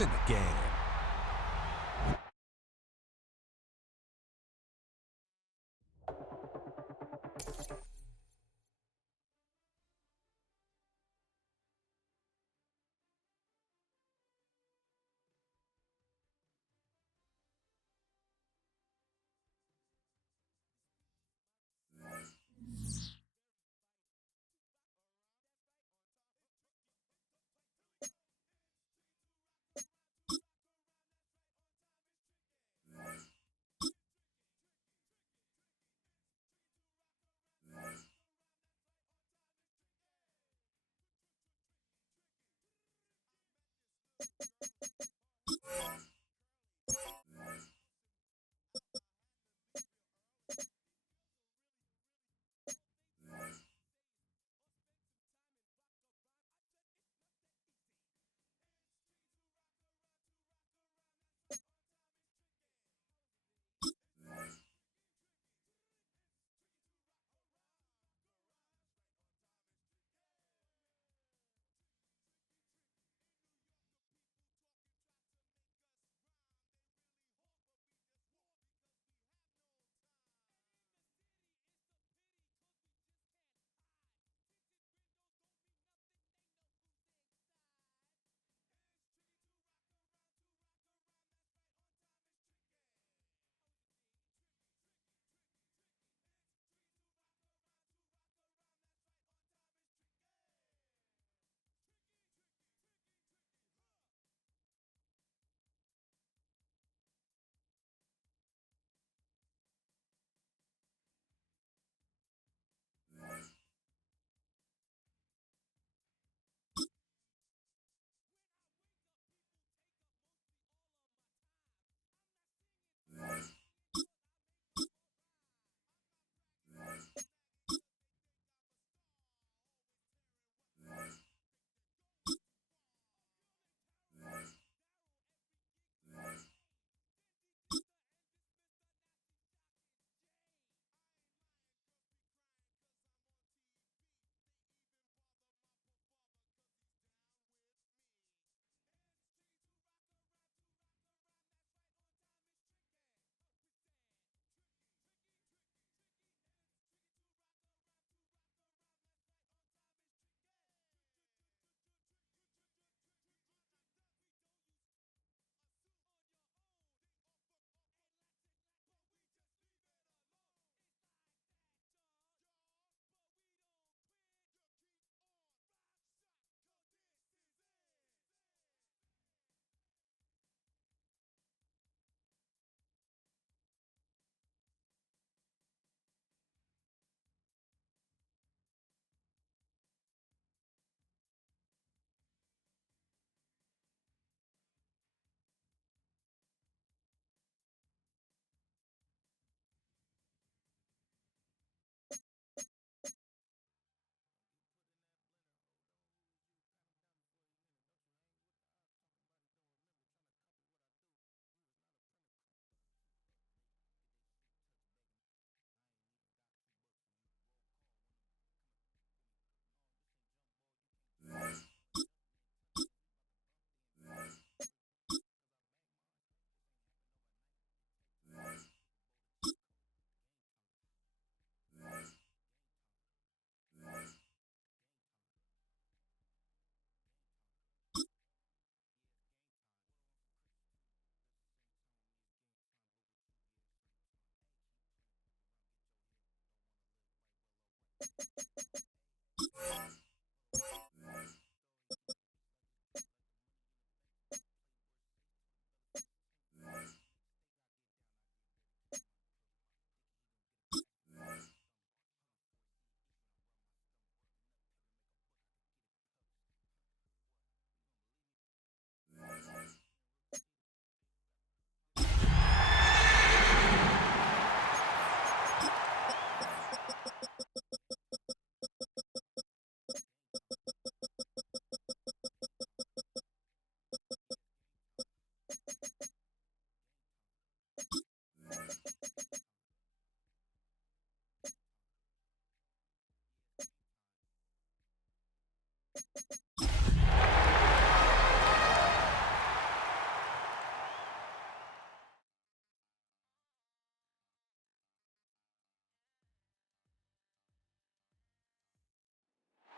It's in the game.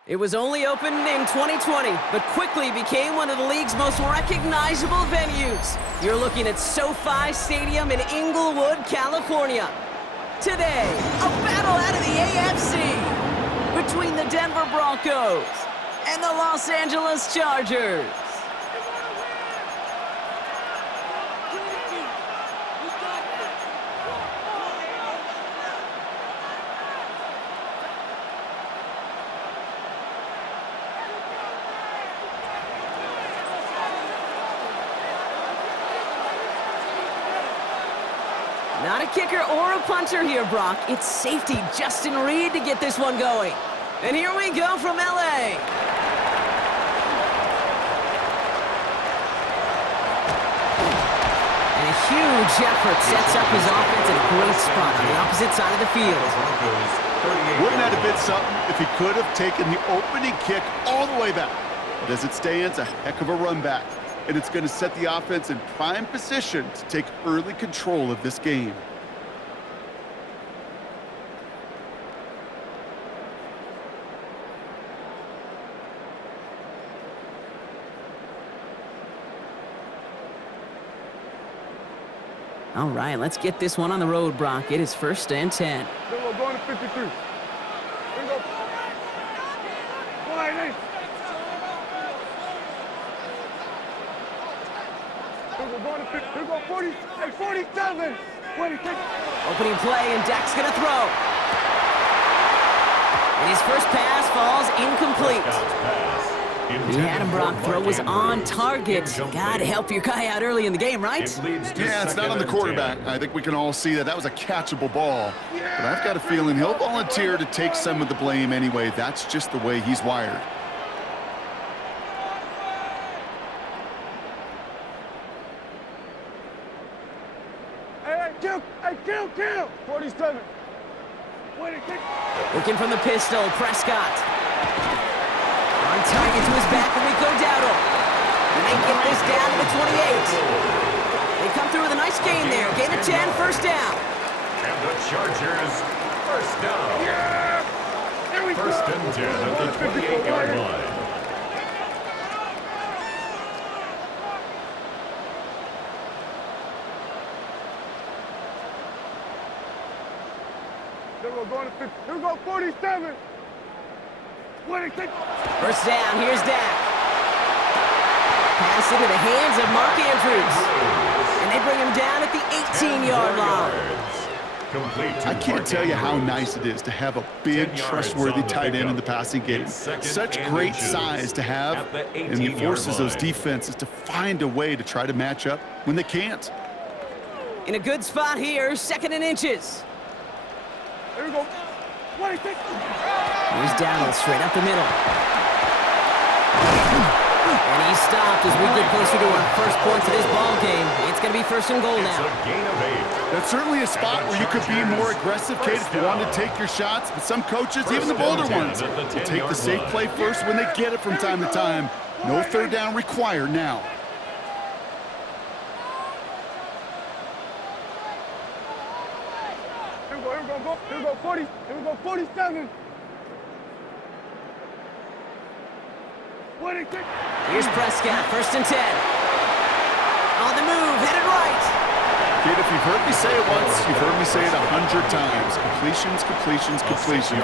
It was only opened in 2020, but quickly became one of the league's most recognizable venues. You're looking at SoFi Stadium in Inglewood, California. Today, a battle out of the AFC between the Denver Broncos and the Los Angeles Chargers. Not a kicker or a punter here, Brock. It's safety Justin Reed to get this one going. And here we go from LA. And a huge effort sets up his offense in a great spot on the opposite side of the field. Wouldn't that have been something if he could have taken the opening kick all the way back? But as it stands, a heck of a run back. And it's going to set the offense in prime position to take early control of this game. All right, let's get this one on the road, Brock. It is 1st and 10. We're going to 52. Here we go. Wide eight. We're going to 50. We're going 40. Hey, 47. Opening play, and Dak's going to throw. And his first pass falls incomplete. You had him, Brock. Throw was on target. Gotta help your guy out early in the game, right? Yeah, it's not on the quarterback. I think we can all see that was a catchable ball. But I've got a feeling he'll volunteer to take some of the blame anyway. That's just the way he's wired. Hey, kill! 47. Looking from the pistol, Prescott. On target to his back, Rico Dowdle. And they get this down to the 28. They come through with a nice gain there. Gain of 10, first down. And the Chargers, first down. Yeah! There we First go. and 10 at the 28-yard line. Then we're going to 50. Here we go, 47. First down, here's Dak. Pass into the hands of Mark Andrews. And they bring him down at the 18-yard line. I can't tell you how nice it is to have a big, trustworthy tight end in the passing game. Such great size to have, and he forces those defenses to find a way to try to match up when they can't. In a good spot here, 2nd and inches. Here we go. Here's Dowdle straight up the middle. And he's stopped as we get closer to our first points of this ball game. It's going to be 1st and goal now. It's a gain of 8. That's certainly a spot where you could be more aggressive, Kate, if you want to take your shots. But some coaches, even the bolder ones, will take the safe play first when they get it from time to time. No 3rd down required now. Here we go, 40. Here we go, 47. Here's Prescott, 1st and 10. On the move, headed right. Kid, if you've heard me say it once, you've heard me say it 100 times. Completions.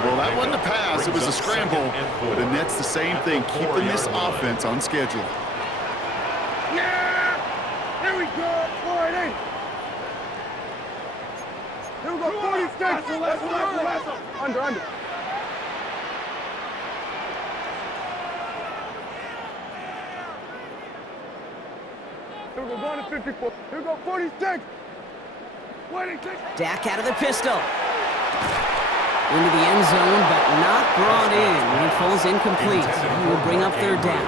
Well, that wasn't a pass, it was a scramble. But the Nets, the same thing, keeping this offense on schedule. Yeah! Here we go, 48. Here we go, 46. Under. Here we go, going to 54. Here we go, 46. Dak out of the pistol. Into the end zone, but not brought in. It falls incomplete. He will bring up 3rd down.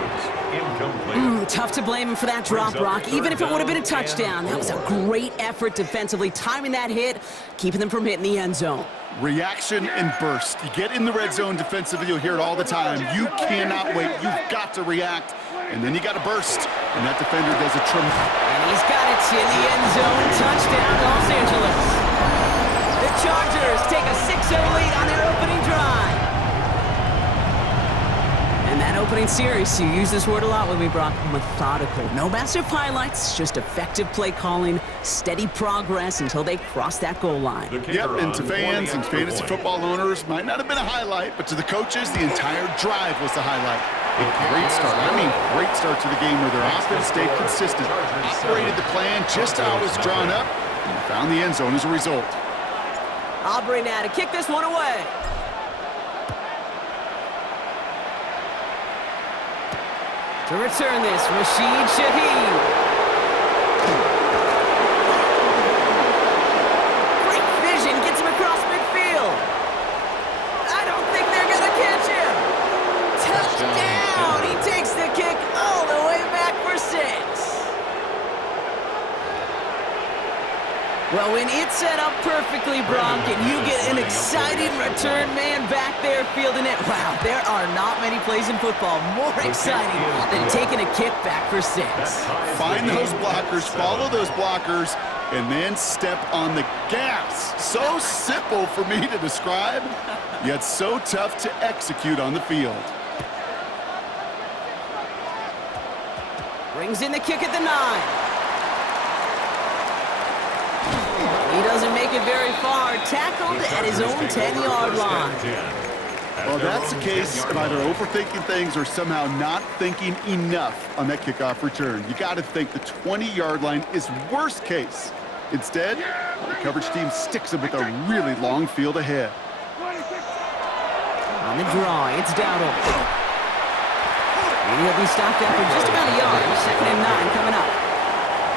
Tough to blame him for that drop, Brock. Even if it would have been a touchdown, that was a great effort defensively, timing that hit, keeping them from hitting the end zone. Reaction and burst. You get in the red zone defensively, you'll hear it all the time. You cannot wait. You've got to react, and then you got to burst. And that defender does a tremendous. And he's got it in the end zone. Touchdown, Los Angeles. The Chargers take a 6-0 lead on their opening drive. opening series, you use this word a lot with me, Brock. Methodical. No massive highlights, just effective play calling, steady progress until they cross that goal line. Yep, and to fans and fantasy football owners, might not have been a highlight, but to the coaches, the entire drive was the highlight. A great start. I mean, great start to the game where their offense stayed consistent, operated the plan just how it was drawn up, and found the end zone as a result. Aubrey now to kick this one away. To return this, Rashid Shaheed. Great vision, gets him across midfield. I don't think they're going to catch him. Touchdown! He takes the kick all the way back for 6. Well, when it's set up perfectly, Brock, and you get an exciting return man back there fielding it, wow, there are not many plays in football more exciting than taking a kick back for 6. Find those blockers, follow those blockers, and then step on the gas. So simple for me to describe, yet so tough to execute on the field. Brings in the kick at the 9. He doesn't make it very far. Tackled at his own 10-yard line. Well, that's a case of either overthinking things or somehow not thinking enough on that kickoff return. You got to think the 20-yard line is worst case. Instead, the coverage team sticks him with a really long field ahead. On the draw, it's Dowdle. And he'll be stopped after just about a yard. 2nd and 9 coming up.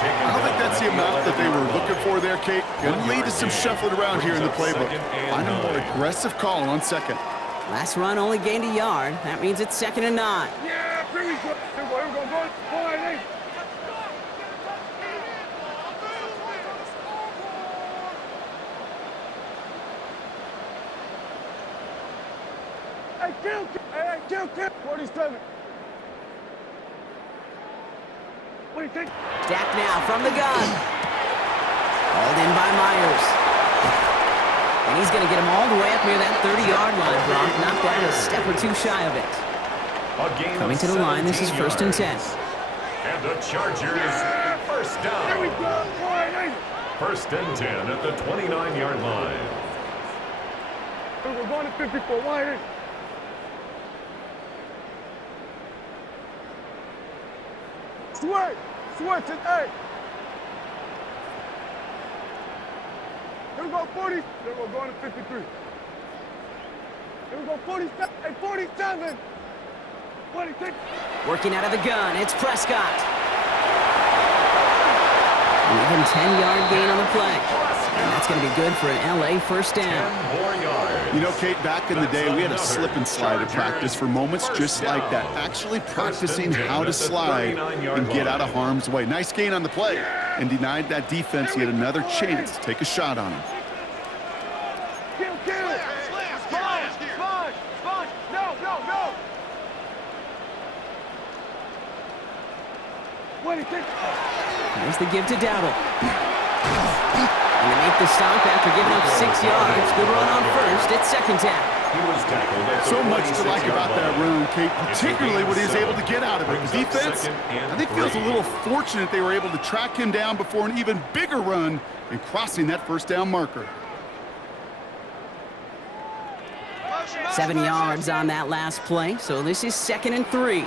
I don't think that's the amount that they were looking for there, Kate. Going to lead to some shuffling around here in the playbook. Find a more aggressive call on 2nd. Last run only gained a yard. That means it's 2nd and 9. Yeah, pretty good. Here we go. Go ahead. Hey, kill. 47. What do you think? Dak now from the gun. Hauled in by Myers. And he's going to get him all the way up near that 30-yard line, Brock. Knocked out a step or two shy of it. Coming to the line, this is 1st and 10. And the Chargers, first down. Here we go. 1st and 10 at the 29-yard line. We're going to 54. Wide. Switch it, hey. Here we go, 40. Here we go, going to 53. Here we go, 47. Hey, 47. 26. Working out of the gun, it's Prescott. An even 10-yard gain on the play. And that's going to be good for an LA first down. 10 more yards. You know, Kate, back in the day, we had a slip and slide at practice for moments just like that. Actually practicing how to slide and get out of harm's way. Nice gain on the play and denied that defense yet another chance to take a shot on him. Kill. Sponge. No. What do you think? There's the give to Dowdle. And they make the stop after giving up 6 yards. Good run on 1st. It's 2nd down. He was tackled at the So much to like about that run, Kate, particularly what he was able to get out of it. The defense, I think, feels a little fortunate they were able to track him down before an even bigger run and crossing that first down marker. 7 yards on that last play, so this is 2nd and 3.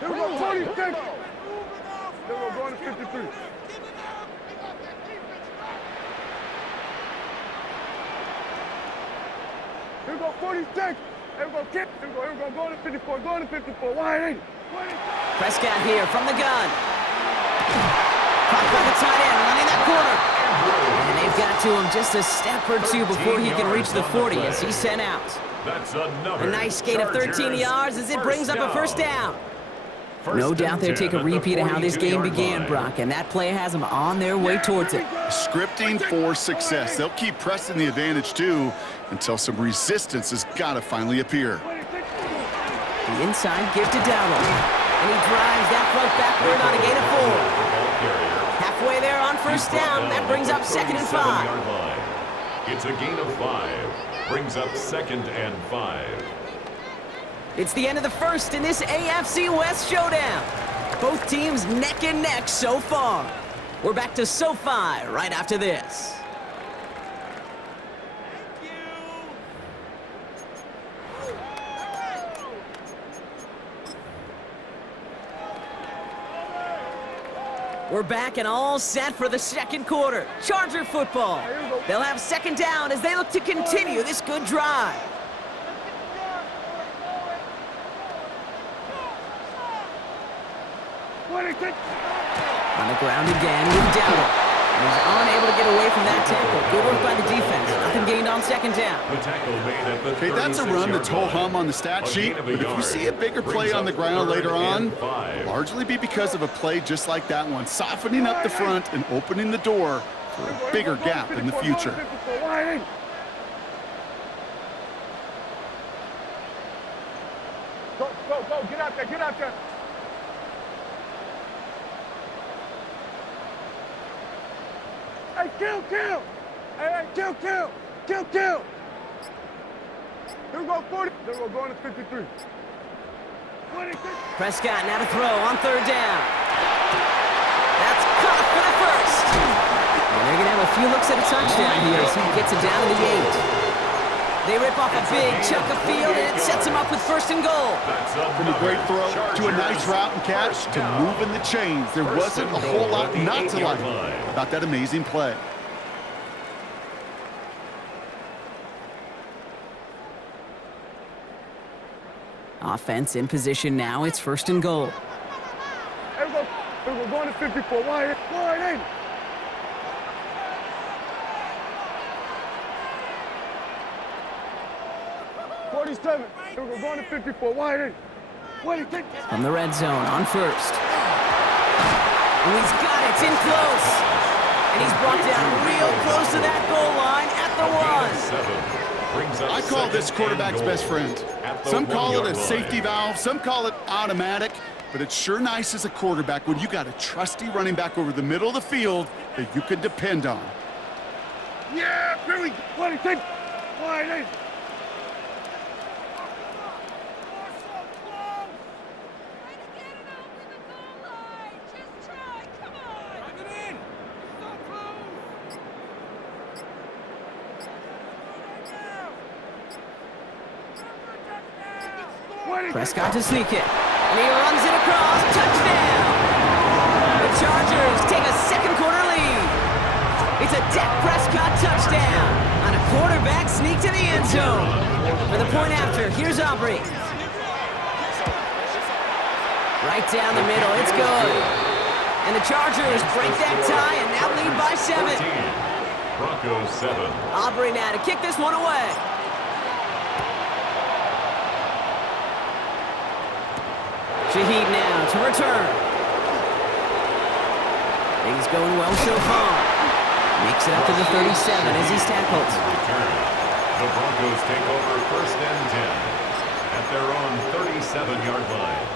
Here we go, 46. Here we go, going to 53. Here we go, 46. Here we go, kick. Here we go, going to 54. Going to 54. Wide 80. Prescott here from the gun. Caught by the tight end, running that corner. And they've got to him just a step or two before he can reach the 40 as he's sent out. That's another A nice gain of 13 yards as it brings up a first down. First No doubt and they'll 10 take a at the repeat of how this game 42-yard began, line. Brock, and that play has them on their way towards it. Scripting for success. They'll keep pressing the advantage, too, until some resistance has got to finally appear. The inside give to Dowdle. And he drives that front backward on a gain of 4. Halfway there on first down. That brings up 2nd and 5. It's a gain of 5. Brings up 2nd and 5. It's the end of the first in this AFC West showdown. Both teams neck and neck so far. We're back to SoFi right after this. We're back and all set for the second quarter. Charger football. They'll have second down as they look to continue this good drive. On the ground again with Dowell. He's unable to get away from that tackle. Good work by the defense. Nothing gained on second down. The tackle made at the Okay, that's a run that's ho-hum on the stat sheet, but if you see a bigger play on the ground later on, it'll largely be because of a play just like that one, softening up the front and opening the door for a bigger gap in the future. Go, get out there. Hey, kill! Hey, kill! Here we go, 40. Then we're going to 53. 26. Prescott now to throw on third down. That's caught for the first. And they're going to have a few looks at a touchdown here as he gets it down to the 8. They rip off a big chunk of field, and it sets him up with first and goal. From a great throw to a nice route and catch to moving the chains, there wasn't a whole lot not to like about that amazing play. Offense in position now. It's first and goal. Here we go. We're going to 54. Wide in. 47. We're going to 54. Wide in. From the red zone on first. And he's got it. It's in close. And he's brought down real close to that goal line at the 1. I call this quarterback's best friend. Some call it a safety valve, some call it automatic, but it's sure nice as a quarterback when you got a trusty running back over the middle of the field that you can depend on. Yeah, Billy. 26. Wide in. Prescott to sneak it. And he runs it across. Touchdown! The Chargers take a second quarter lead. It's a Dak Prescott touchdown on a quarterback sneak to the end zone. For the point after, here's Aubrey. Right down the middle. It's good. And the Chargers break that tie and now lead by 7. Broncos 7. Aubrey now to kick this one away. Shaheed now to return. Things going well so far. Makes it up to the 37 as he's tackled. The Broncos take over first and 10 at their own 37-yard line.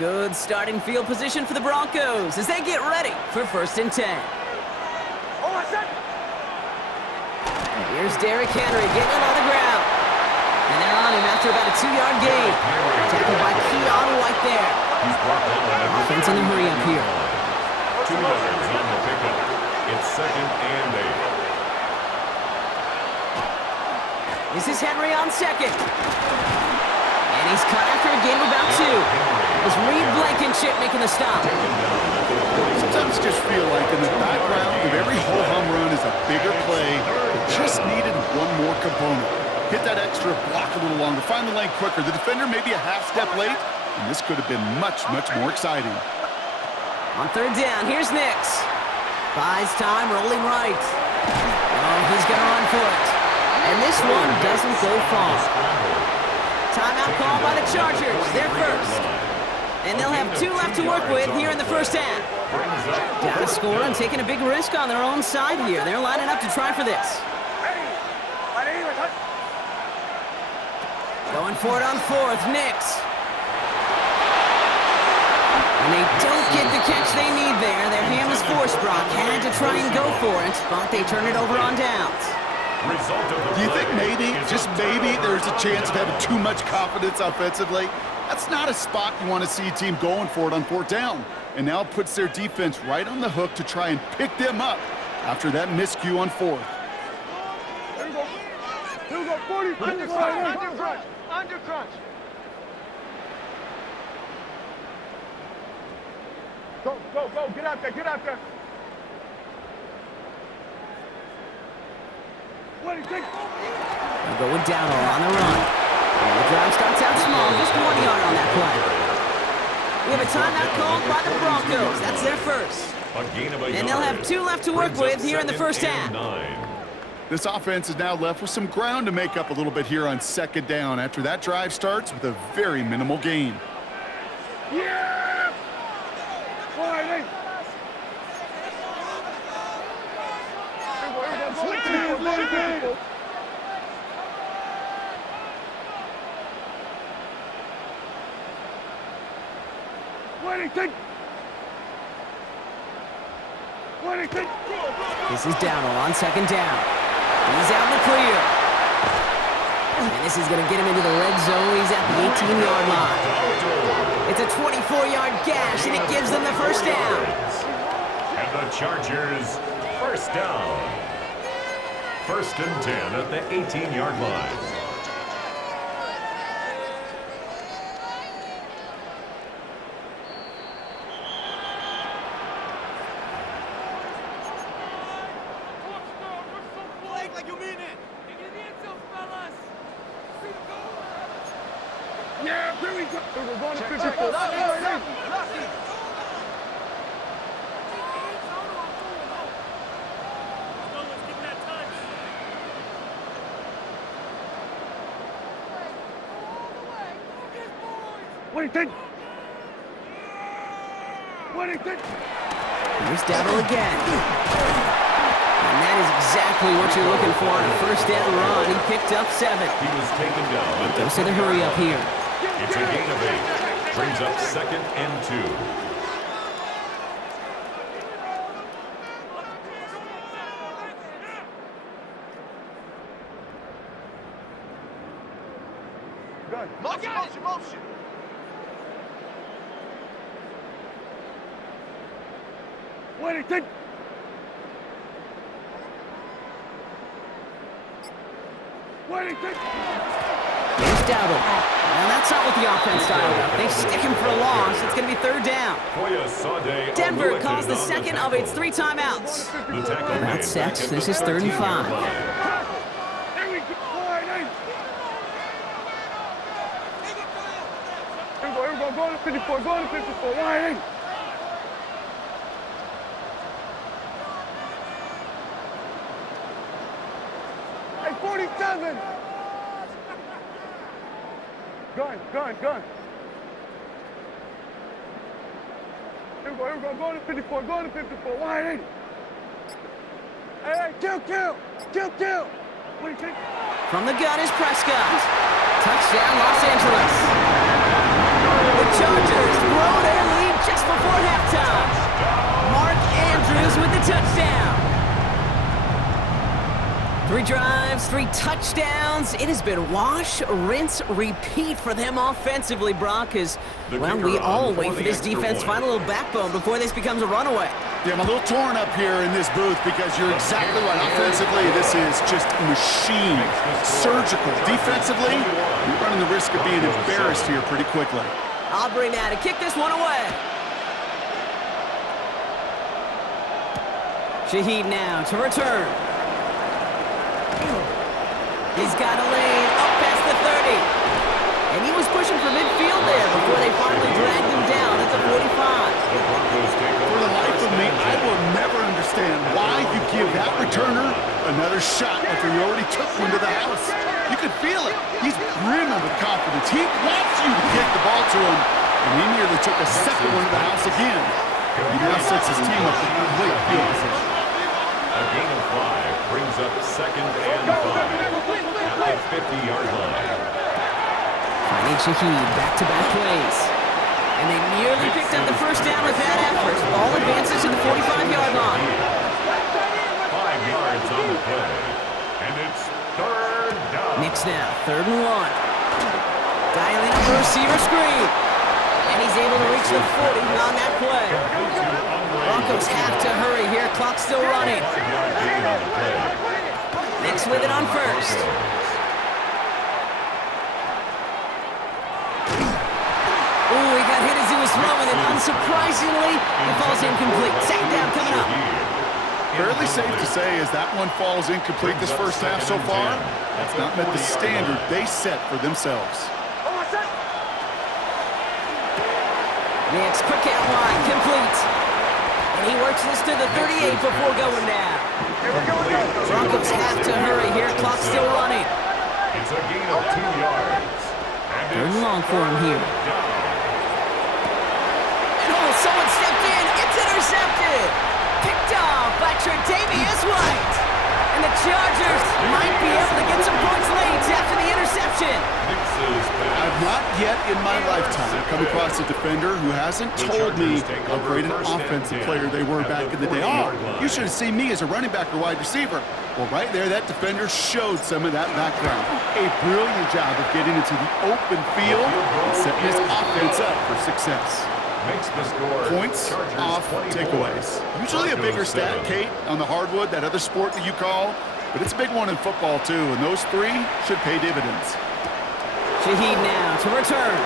Good starting field position for the Broncos as they get ready for first and 10. Here's Derrick Henry getting it on the ground. And they're on him after about a 2-yard gain. Tackled by Keon White there. Offense in the hurry up here. 2 yards on the pickup. It's second and 8. This is Henry on second. And he's cut after a gain of about 2. It's Reed Blankenship making the stop. Sometimes just feel like in the background of every ho-hum run is a bigger play. It just needed one more component. Hit that extra block a little longer, find the lane quicker. The defender maybe a half step late, and this could have been much more exciting. On third down, here's Nix. Buys time, rolling right. Oh, he's going to run for it. And this one doesn't go far. Timeout call by the Chargers. They're first. And they'll have 2 left to work with here in the first half. Down to score and taking a big risk on their own side here. They're lining up to try for this. Going for it on fourth, Nix. And they don't get the catch they need there. Their hand was forced, Brock. Had to try and go for it, but they turn it over on downs. Do you think maybe, just maybe, there's a chance of having too much confidence offensively? That's not a spot you want to see a team going for it on 4th down. And now it puts their defense right on the hook to try and pick them up after that miscue on 4th. Here we go. Here we go, 40. Under crunch. Under crunch. Go, go, go. Get out there. Get out there. What do you think? They're going down on the run. And the drive starts out small, just 1 yard on that play. We have a timeout called by the Broncos. That's their first. And they'll have 2 left to work with here in the first half. This offense is now left with some ground to make up a little bit here on 2nd down after that drive starts with a very minimal gain. Yeah! All right, hey. What do you think? What do you think? This is Dowdle on 2nd down. He's out in the clear. And this is going to get him into the red zone. He's at the 18-yard line. It's a 24-yard gash, and it gives them the first down. And the Chargers, first down. 1st and 10 at the 18-yard line. Yeah, here we go. We're going to 54. What do you think? What do you think? Here's Dowdle again. And that is exactly what you're looking for on a 1st down run. He picked up 7. He was taken down. Goes to the hurry up here. It's a gain of 8. Brings up 2nd and 2. Good. Motion. What do you think? What do you think? Here's Dowdle. And that's not what the offense dialed up. They stick him for a loss. It's going to be 3rd down. Denver calls the 2nd of its 3 timeouts. That sets. This is 3rd and 5. Here we go. All right, hey. Here we go. Go to 54. Go to 54. All right, hey. Hey, 47. Gun. Here we go. Go to 54. Go to 54. Wide in. Hey, kill. What do you think? From the gun is Prescott. Touchdown, Los Angeles. The Chargers blow their lead just before halftime. Mark Andrews with the touchdown. 3 drives, 3 touchdowns. It has been wash, rinse, repeat for them offensively, Brock, as, well, we all wait for this defense to find a little backbone before this becomes a runaway. Yeah, I'm a little torn up here in this booth because you're exactly right. Offensively, this is just machine, surgical. Defensively, you're running the risk of being embarrassed here pretty quickly. Aubrey now to kick this one away. Shaheed now to return. He's got a lane up past the 30. And he was pushing for midfield there before they finally dragged him down at the 45. For the life of me, I will never understand why you give that returner another shot after you already took one to the house. You can feel it. He's brimming with confidence. He wants you to kick the ball to him, and he nearly took a second one to the house again. He now sets his team up in complete field position. A gain of 5 brings up 2nd and 5 at the 50-yard line. Finding Shaheed back-to-back plays. And they nearly picked up the first down with that effort. Ball advances to the 45-yard line. now. 3rd and 1. Dialing up a receiver screen. And he's able to reach the 40 on that play. Broncos have to hurry here. Clock still running. Nix with it on 1st. Ooh, he got hit as he was throwing it. Unsurprisingly, he falls incomplete. 2nd down coming up. Fairly safe to say as that one falls incomplete this first half so far, that's not met the standard they set for themselves. Nix, quick out line, complete. And he works this to the 38 before going down. Broncos have to hurry here. Clock still running. It's a gain of 2 yards. 3rd and long for him here. And oh, someone stepped in. It's intercepted. Picked off by Tre'Davious White. And the Chargers might be able to get some points late after the interception. I've not yet in my lifetime come across a defender who hasn't told me how great an offensive player they were back in the day. Oh, you should have seen me as a running back or wide receiver. Well, right there, that defender showed some of that background. A brilliant job of getting into the open field and setting his offense up for success. Makes the score. Points off takeaways. Usually a bigger stat, Kate, on the hardwood, that other sport that you call, but it's a big one in football too, and those 3 should pay dividends. Shaheed now to return.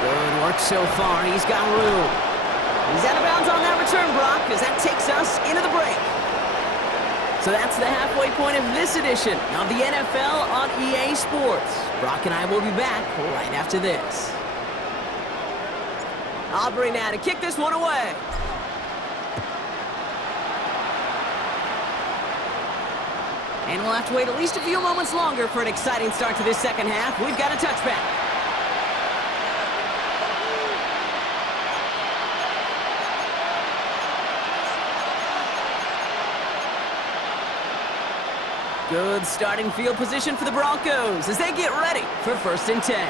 Good work so far. He's got room. He's out of bounds on that return, Brock, as that takes us into the break. So that's the halfway point of this edition of the NFL on EA Sports. Brock and I will be back right after this. Aubrey now to kick this one away. And we'll have to wait at least a few moments longer for an exciting start to this second half. We've got a touchback. Good starting field position for the Broncos as they get ready for 1st and 10.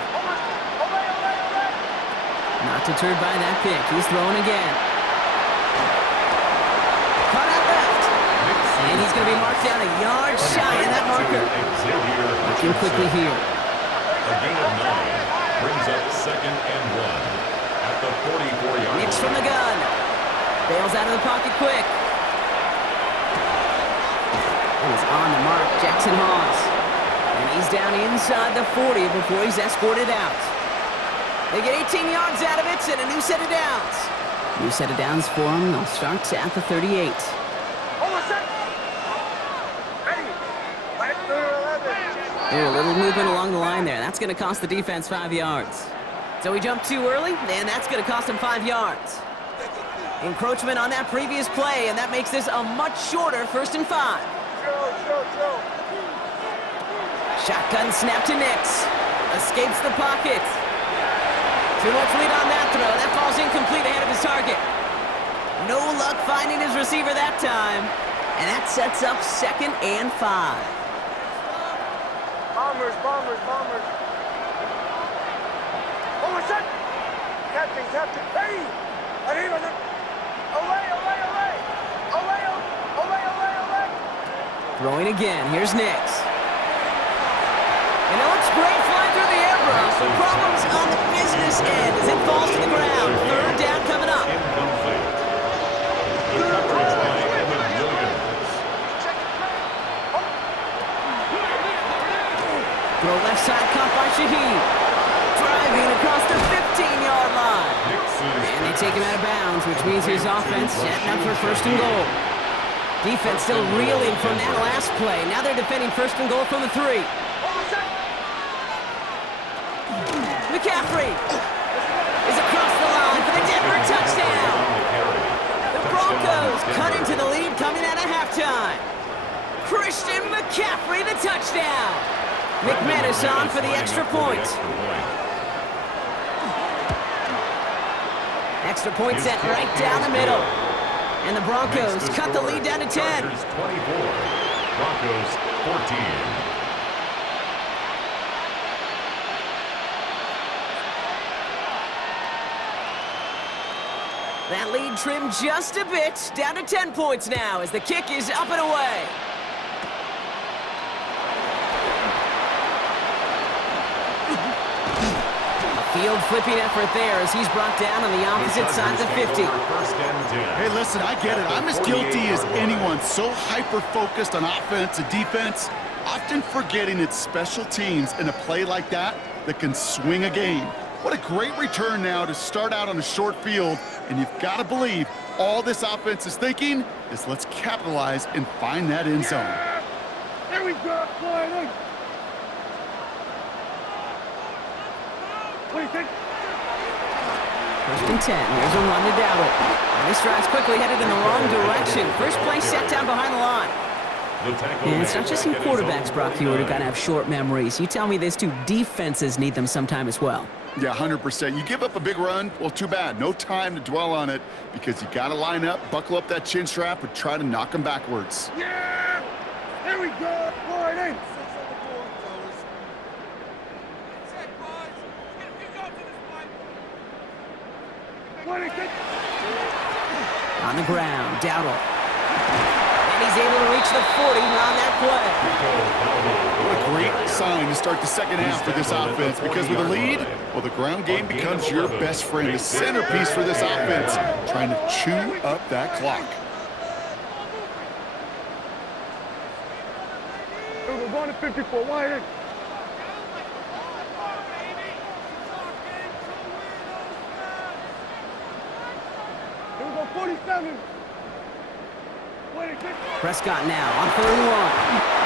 Not deterred by that pick. He's throwing again. Caught out left. And he's going to be marked down a yard shy of that marker. Looking quickly here. A gain of 9 brings up 2nd and 1 at the 44-yard line. Nix from the gun. Bails out of the pocket quick. He's on the mark, Jackson Hawes. And he's down inside the 40 before he's escorted out. They get 18 yards out of it and a new set of downs. New set of downs for them. They'll start at the 38. Ooh, a little movement along the line there. That's going to cost the defense 5 yards. So he jumped too early, and that's going to cost him 5 yards. Encroachment on that previous play, and that makes this a much shorter 1st and 5. Shotgun snap to Nix. Escapes the pocket. Too much lead on that throw. That falls incomplete ahead of his target. No luck finding his receiver that time. And that sets up 2nd and 5. Bombers. Oh, what's that? Captain. Hey! Away! Throwing again. Here's Nix. And it looks great flying through the air, bro. So problems on the business end as it falls to the ground. 3rd down coming up. Incomplete. The coverage by Evan Williams. Throw left side caught by Shaheed. Driving across the 15-yard line. And they take him out of bounds, which means his offense setting up for 1st and goal. Defense still reeling from that last play. Now they're defending 1st and goal from the 3. McCaffrey is across the line for the Denver touchdown. The Broncos cut into the lead coming out of halftime. Christian McCaffrey, the touchdown. McManus on for the extra point. Extra point set right down the middle. And the Broncos cut the lead down to 10. Chargers 24, Broncos 14. That lead trimmed just a bit, down to 10 points now as the kick is up and away. Field flipping effort there as he's brought down on the opposite side of the 50. Hey, listen, I get it. I'm as guilty as anyone. So hyper-focused on offense and defense, often forgetting it's special teams in a play like that that can swing a game. What a great return now to start out on a short field, and you've got to believe all this offense is thinking is let's capitalize and find that end zone. Yeah. Here we go. Slide in. What do you think? First and 10. Here's a run to Dowdle. And this drive's quickly headed in the wrong direction. First play set down behind the line. And it's not just you quarterbacks, Brock Hewitt, who got to have short memories. You tell me these two defenses need them sometime as well. Yeah, 100%. You give up a big run, well, too bad. No time to dwell on it because you got to line up, buckle up that chin strap, and try to knock them backwards. Yeah. Here we go. Slide in. On the ground, Dowdle. And he's able to reach the 40 on that play. What a great sign to start the second half for this offense because with a lead, well, the ground game becomes your best friend, the centerpiece for this offense, trying to chew up that clock. We're going to 54. Wide in. Here we go, 47. Prescott now on 3rd and 1.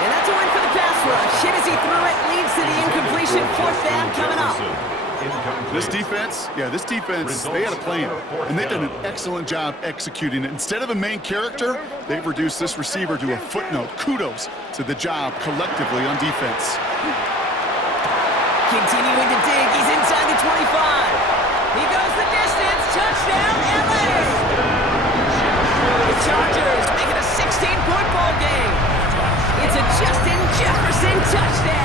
And that's a win for the pass rush. Hit as he threw it, leads to the incompletion. 4th down coming up. This defense, they had a plan, and they've done an excellent job executing it. Instead of a main character, they've reduced this receiver to a footnote. Kudos to the job collectively on defense. Continuing to dig, he's inside the 25. He goes the distance, touchdown, LA! The Chargers make it a 16-point ball game. It's a Justin Jefferson touchdown.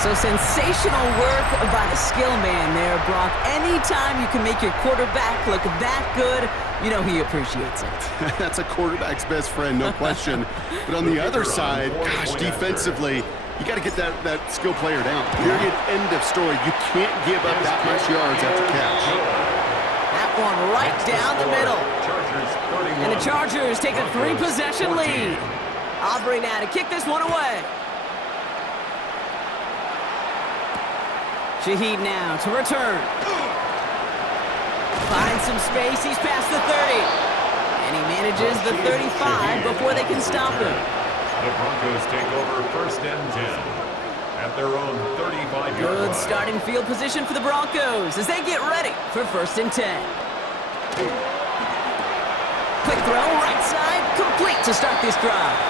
So sensational work by the skill man there, Brock. Anytime you can make your quarterback look that good, you know he appreciates it. That's a quarterback's best friend, no question. But on the other side, gosh, defensively, you got to get that skill player down. Period, end of story. You can't give up that much yards after catch. That one right down the middle. And the Chargers take a 3-possession lead. Aubrey now to kick this one away. Shaheed now to return. Finds some space. He's past the 30. And he manages the 35 before they can stop him. The Broncos take over 1st and 10 at their own 35-yard line. Good starting field position for the Broncos as they get ready for 1st and 10. Quick throw, right side, complete to start this drive.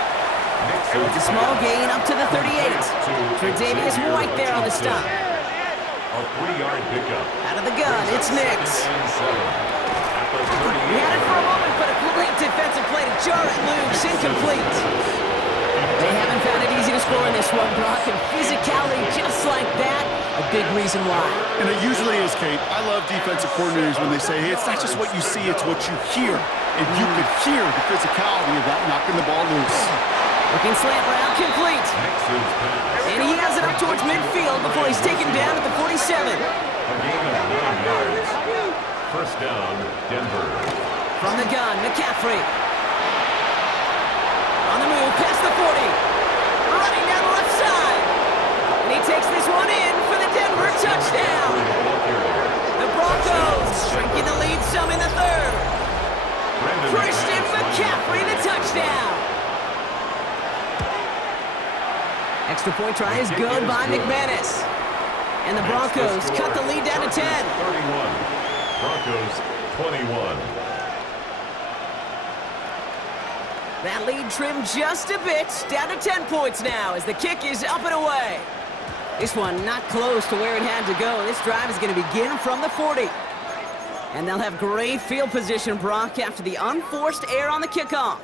It's a small gain up to the 38. Tre'Davious White there on the stop. A 3-yard pickup. Out of the gun, it's Nix. He had it for a moment, but a great defensive play to jar it loose, incomplete. They haven't found it easy to score in this one, Brock, and physicality just like that, a big reason why. And it usually is, Kate. I love defensive coordinators when they say, hey, it's not just what you see, it's what you hear. And you could hear the physicality of that knocking the ball loose. Looking slant route, complete. And he has it up towards midfield before he's taken down at the 47. A gain of 9 yards. 1st down, Denver. From the gun, McCaffrey. On the move, past the 40. Running down the left side. And he takes this one in for the Denver touchdown. The Broncos shrinking the lead some in the 3rd. Christian McCaffrey, the touchdown. Extra point try is good by McManus. And the Broncos cut the lead down to 10. 31. Broncos 21. That lead trimmed just a bit, down to 10 points now as the kick is up and away. This one not close to where it had to go. This drive is going to begin from the 40. And they'll have great field position, Brock, after the unforced error on the kickoff.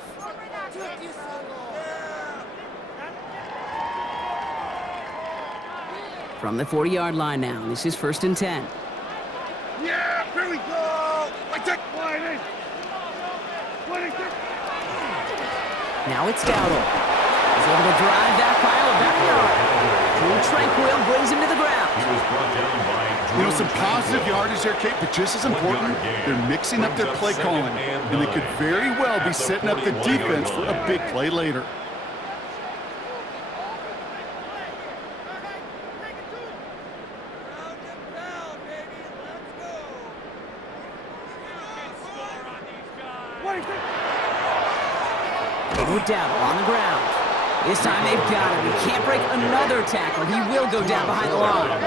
From the 40-yard line now, this is 1st and 10. Yeah, here we go. I take line in. Now it's Dowdle. As able to drive that pile backyard. Drew Tranquil brings him to the ground. He was brought down by Drew Some positive yardage there, Kate, but just as important, they're mixing up their play calling, and they could very well be setting up the defense for a big play later. Dowdle on the ground. This time they've got him. He can't break another tackle. He will go down behind the line.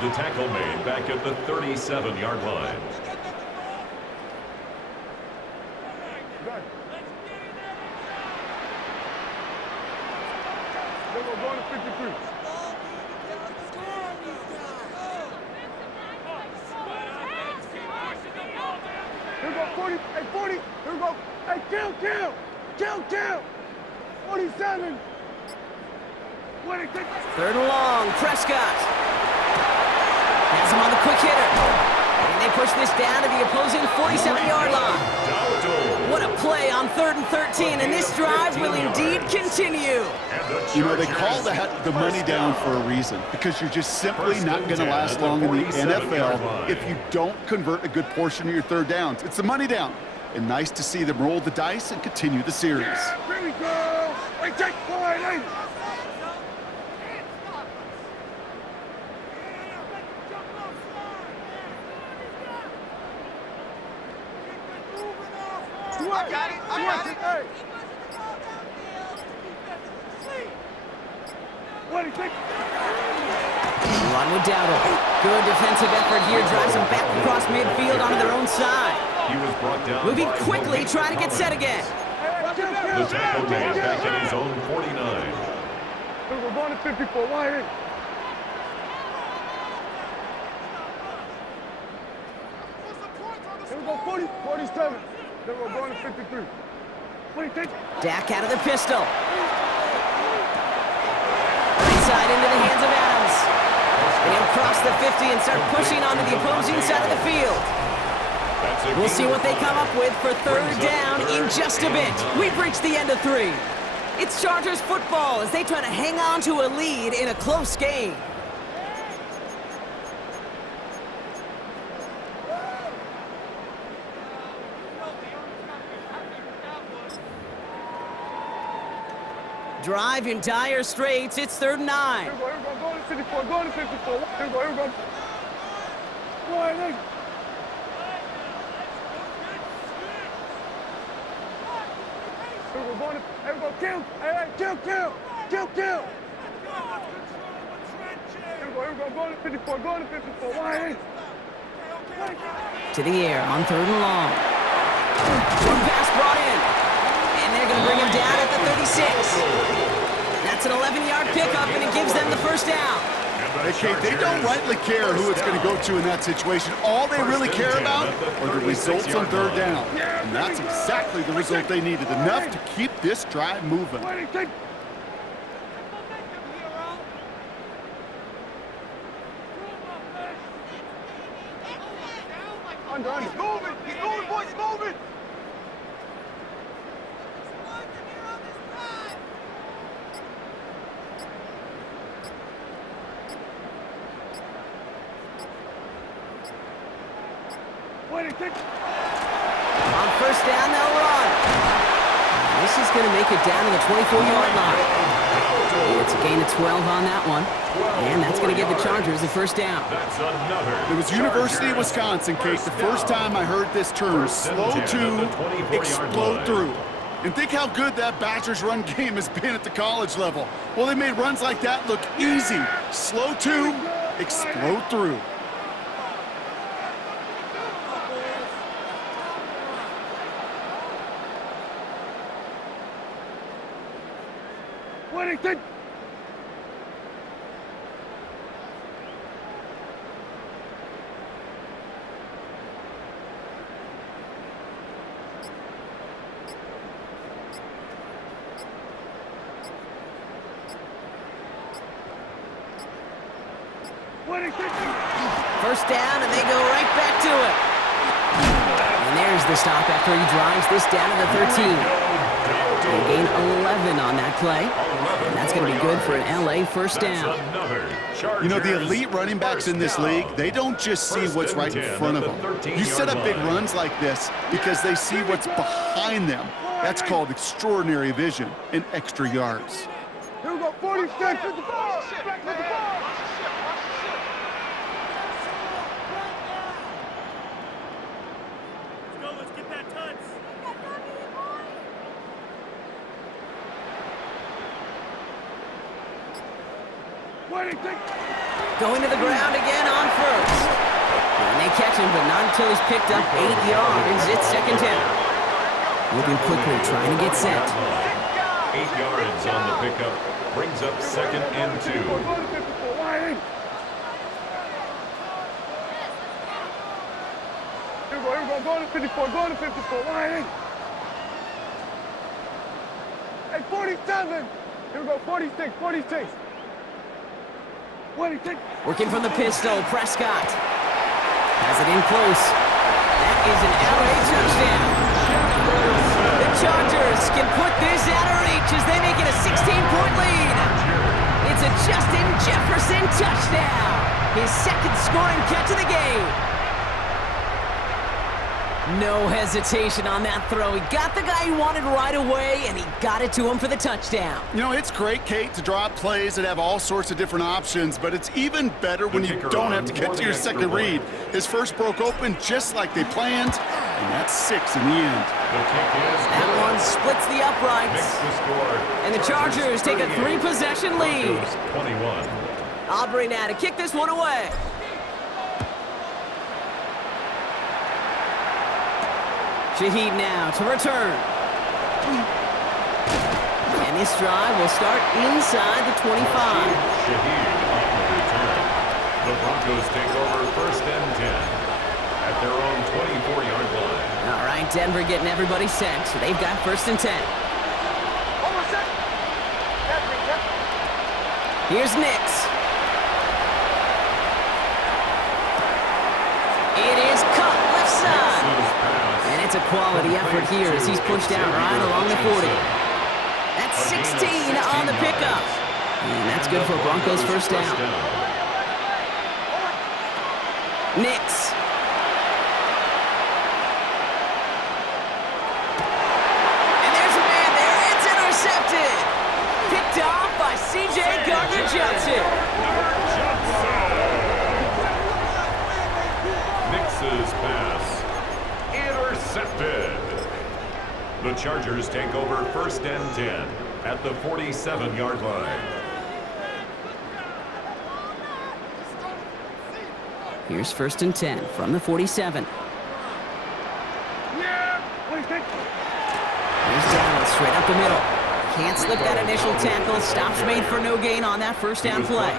The tackle made back at the 37-yard line. Then we're going to 53. Here we go, 40. Hey, 40. Here we go. Hey, kill. 47. 26. Third and long. Prescott has him on the quick hitter. And they push this down to the opposing 47-yard line. What a play on 3rd and 13, and this drive will indeed continue. They call that the money down for a reason, because you're just simply not going to last long in the NFL if you don't convert a good portion of your third downs. It's the money down. And nice to see them roll the dice and continue the series. Here we go. Hey, take 4-8. I got it. Hey. What do you think? Run with Dowdle. Good defensive effort here. Drives them back across midfield onto their own side. He was brought down. Moving quickly, trying to get set again. The tackle made back at his own 49. We're going to 54. Why in? Here we go, 40, 47. Then we're going to 53. What do you think? Dak out of the pistol. Inside into the hands of Adams. And he'll cross the 50 and start pushing onto the opposing side of the field. We'll see what they come up with for third down in just a bit. We've reached the end of 3. It's Chargers football as they try to hang on to a lead in a close game. Drive in dire straits. It's 3rd and 9. Here we go, go to 54, go to 54. Here we go. Why in? We're going to, here we go, kill. Hey, kill. Here we go, go to 54, Why? To the air on 3rd and long. One pass brought in. And they're going to bring him down at the 36. That's an 11-yard pickup, and it gives them the first down. Okay, they don't rightly care who it's going to go to in that situation. All they really care about are the results on third down. And that's exactly the result they needed, enough to keep this drive moving. Under. He's moving, boys, he's moving. On first down, they'll run. This is going to make it down to the 24-yard line. It's a gain of 12 on that one. And that's going to give the Chargers the first down. It was University of Wisconsin, Kate, the first time I heard this term, slow to explode through. And think how good that Badgers run game has been at the college level. Well, they made runs like that look easy. Slow to explode through. Whittington! First down, and they go right back to it. And there's the stop after he drives this down to the 13. They gain 11 on that play. And that's going to be good for an LA first down. You know, the elite running backs in this league, they don't just see what's right in front of them. You set up big runs like this because they see what's behind them. That's called extraordinary vision and extra yards. Here we go, 46, hit the ball. Hit the ball. Let's get that touch. Going to the ground again on first. And they catch him, but not until he's picked up 8 yards. It's second down. Moving quickly, trying to get set. 8 yards on the pickup. Brings up second and 2. Here we go, go to 54, go to 54, line in. Hey, 47. Here we go, 46, 46. 46. Working from the pistol, Prescott. Has it in close. That is an LA touchdown. The Chargers can put this out of reach as they make it a 16-point lead. It's a Justin Jefferson touchdown. His second scoring catch of the game. No hesitation on that throw. He got the guy he wanted right away, and he got it to him for the touchdown. You know, it's great, Kate, to draw up plays that have all sorts of different options, but it's even better when you don't have to get to your second read. His first broke open just like they planned, and that's 6 in the end. That one splits the uprights. And the Chargers take a 3-possession lead. 21. Aubrey now to kick this one away. Shaheed now to return. And this drive will start inside the 25. Shaheed on the return. The Broncos take over first and 10 at their own 24-yard line. All right, Denver getting everybody set. So they've got first and 10. Here's Nix. It is cut left side. And it's a quality effort here as he's pushed out right along the 40. That's 16 on the pickup. And that's good for Broncos first down. Nix. And there's a man there. It's intercepted. Picked off by C.J. Gardner-Johnson. Nix's pass intercepted. The Chargers take over first and 10 at the 47-yard line. Here's first and 10 from the 47. Here's Donald straight up the middle. Can't slip that initial tackle. Stops made for no gain on that first down play.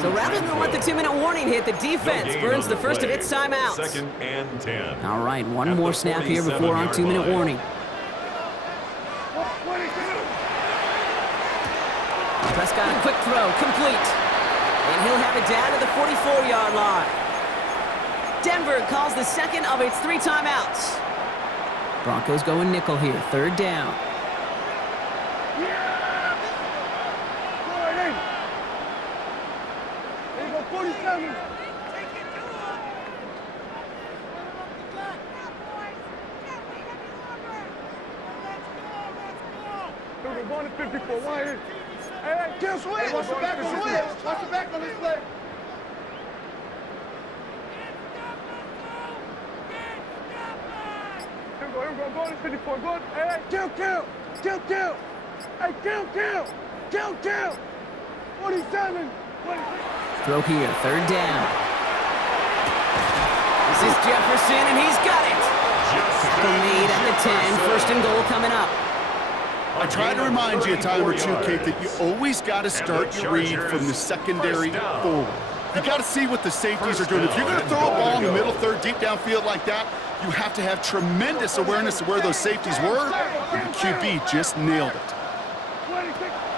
So rather than let the 2-minute warning hit, the defense burns the first of its timeouts. Second and 10. All right, one more snap here before our 2-minute warning. Prescott, a quick throw, complete. And he'll have it down to the 44-yard line. Denver calls the second of its 3 timeouts. Broncos going nickel here, third down. There you go, 47. We're going to 54. Why is? Hey, Kill Swift. Watch the back on Swift. Watch the back on this play. Here we go, go to 54. Go to, hey, kill. Hey, kill. 47. Throw here, third down. This is Jefferson, and he's got it. Tackle made at the 10, first and goal coming up. I try to remind you a time or two, Kate, that you always got to start your read from the secondary forward. You got to see what the safeties are doing. If you're going to throw a ball in the middle third, deep downfield like that, you have to have tremendous awareness of where those safeties were, and the QB just nailed it.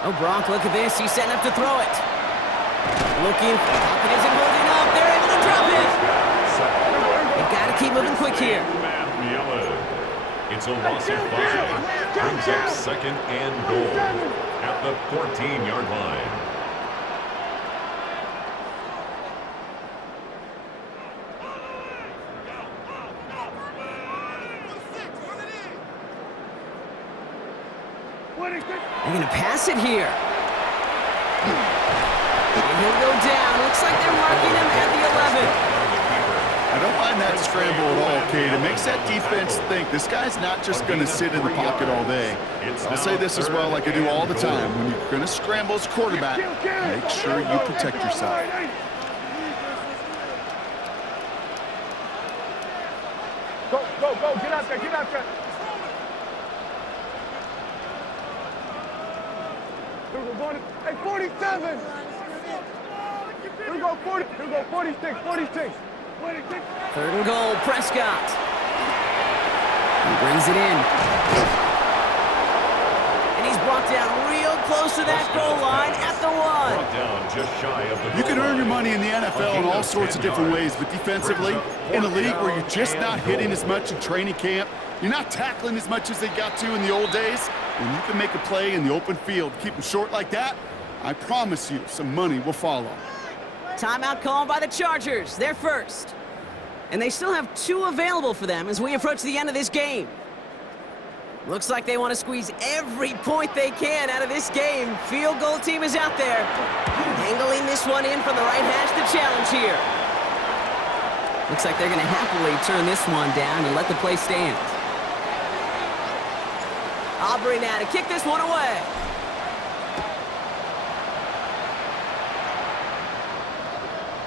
Oh, Bronk, look at this. He's setting up to throw it. Looking, Pocket isn't holding up. They're able to drop it. They've got to keep moving quick here. It's a loss of 5. Brings up second and goal at the 14-yard line. They're going to pass it here. And he'll go down. Looks like they're marking him at the 11. I don't mind that scramble at all, Kate. It makes that defense think this guy's not just going to sit in the pocket all day. I'll say this as well, like I do all the time. When you're going to scramble as quarterback, make sure you protect yourself. Go, go, go. Get out there, get out there. Here we go, hey, 47. Here we go, 40. Here we go, 46, 46. 46. Third and goal, Prescott. He brings it in. And he's brought down real close to that goal line at the 1. Brought down just shy of the goal You can earn your line. money in the NFL in all sorts of different ways, but defensively, in a league where you're just not hitting as much in training camp, you're not tackling as much as they got to in the old days, when you can make a play in the open field, keep them short like that, I promise you some money will follow. Timeout called by the Chargers. They're first. And they still have 2 available for them as we approach the end of this game. Looks like they want to squeeze every point they can out of this game. Field goal team is out there. Angling this one in from the right hash, the challenge here. Looks like they're going to happily turn this one down and let the play stand. Aubrey now to kick this one away.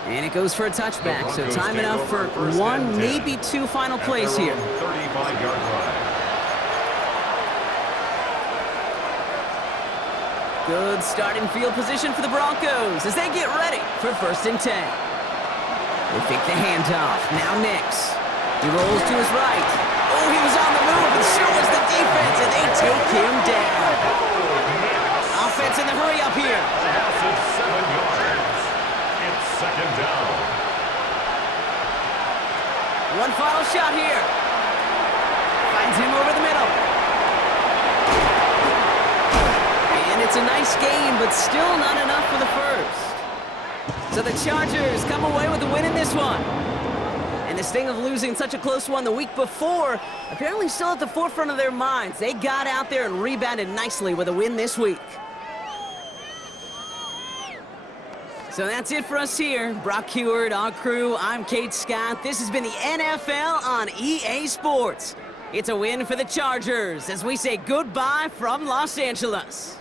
And it goes for a touchback, so time enough for 1, maybe 2 final plays here. 35-yard line. Good starting field position for the Broncos as they get ready for 1st and 10. They fake the handoff. Now Nix. He rolls to his right. Oh, he was on the move, and so was the defense, and they take him down. Offense in the hurry up here. Loss of 7 yards. It's second down. One final shot here. Finds him over the middle. And it's a nice game, but still not enough for the first. So the Chargers come away with the win in this one. And the sting of losing such a close one the week before, apparently still at the forefront of their minds. They got out there and rebounded nicely with a win this week. So that's it for us here. Brock Heward, our crew, I'm Kate Scott. This has been the NFL on EA Sports. It's a win for the Chargers as we say goodbye from Los Angeles.